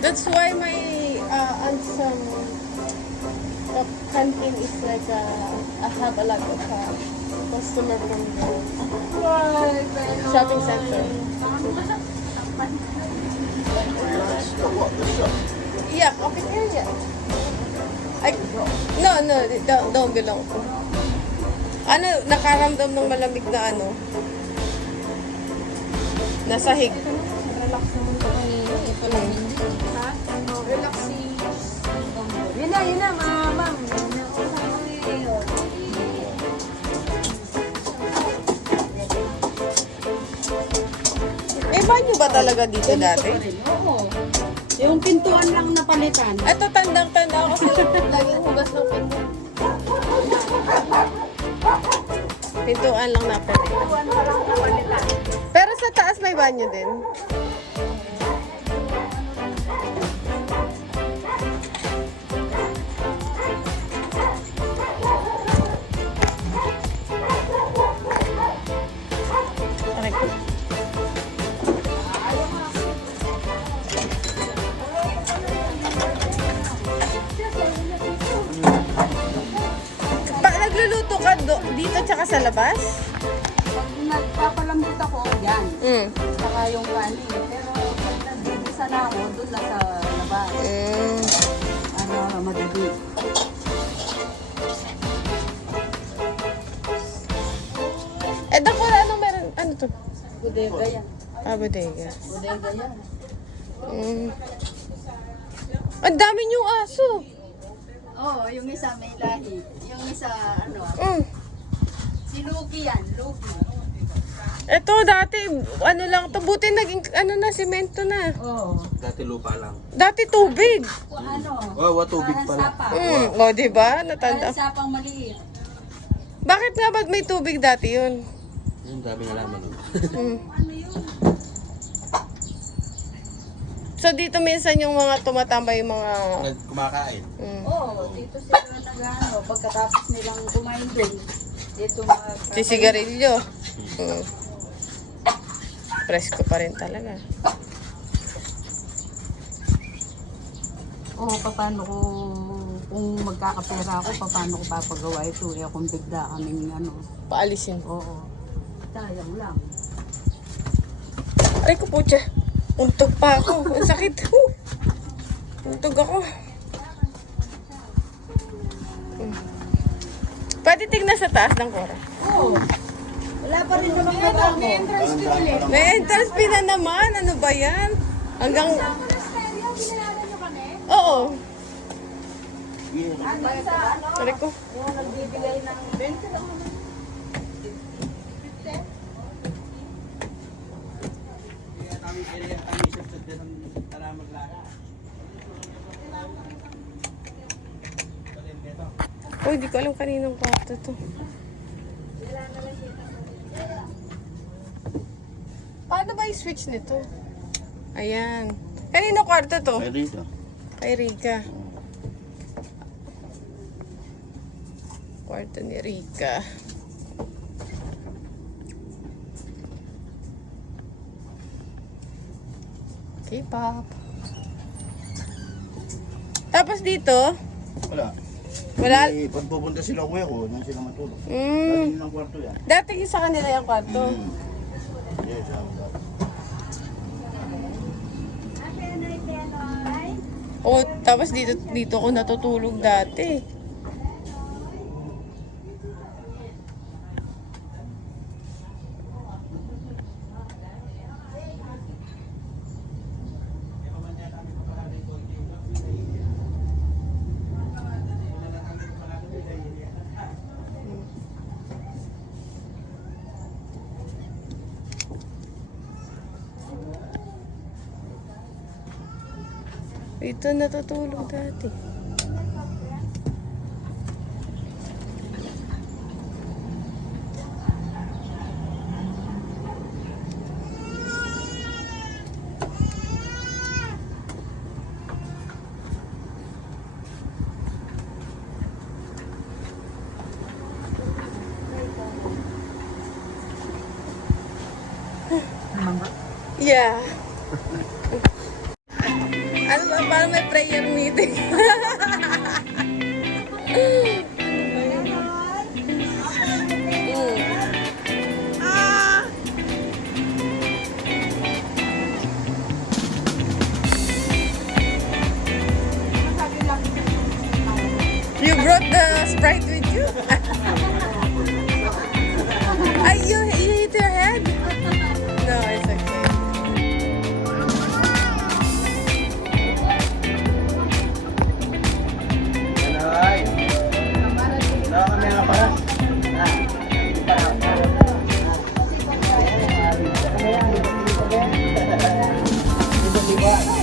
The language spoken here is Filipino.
That's why my on some canteen is like I have a lot of customer from the shopping center. Yeah, cafeteria. No, don't belong to. Ano, nakaramdam ng malamig na ano? Nasahig. Relax naman ko kanina. Ito lang hindi. Ha? Relaxing. Yun na, ma'am. May banyo ba talaga dito dati? Oo. Yung pintuan lang napalitan. Ito, tandang-tanda ako kasi laging hugas ng pinto. Pintuan lang napalitan. Pintuan pa lang napalitan. Pero sa taas may banyo din. Aray ko. Nagluluto ka dito tsaka sa labas? Nagpapalambot ako, yan. Saka Yung kanin. Pero pag nagdidisa na ako, doon na sa labas. Madali. Dako na anong meron? Ano to? Bodega yan. Bodega. Bodega yan. Ang dami niyong aso. Oo, yung isa may lahi. Yung isa, si Lucky yan, Lucky. Ito dati, ano lang to, buti naging, semento na. Oo. Dati lupa lang. Dati tubig. Tubig pala. O, diba? Natanda. Parang sapang maliit. Bakit nga ba may tubig dati yun? Yung dami nga laman. Ano yun? So, dito minsan yung mga tumatambay, yung mga... Kumakain. Oo, dito sila nag-ano. Pagkatapos nilang kumain doon, dito Sisigarilyo. Presko pa rin talaga. Oo, paano ko, kung magkakapera ako, paano ko papagawa ito? Eh, kung bigla kaming Paalisin. oo. Sayang lang. Aray ko po, tiya. Untog pa ako. Ang sakit. Untog ako. Pwede tignan sa taas ng kora. Oo. Wala pa rin naman trabaho. May entrance fee ulit. May entrance fee na naman. Ano ba yan? Hanggang... Oo. Aray ko. Yung nagbibigay ng 20 lang naman. Oh, hindi ko alam kaninang kwarto to. Paano ba yung switch nito? Ayan. Kanino kwarto to? Ay, dito. Kay Rika. Kwarto ni Rika. K-pop. Tapos dito, Wala. wala. Pag pupunta sila kuya ko, nang sila matulog. Mm, Dati ng kwarto yan. dati sa kanila yung kwarto. Yes, Oh, tapos dito ako natutulog dati. Dito natutulog dati. Yeah. Ano ba? prayer meeting. You brought the Sprite with you? You hit your head? No, it's okay. Ay. Wala kami nga para. Ah.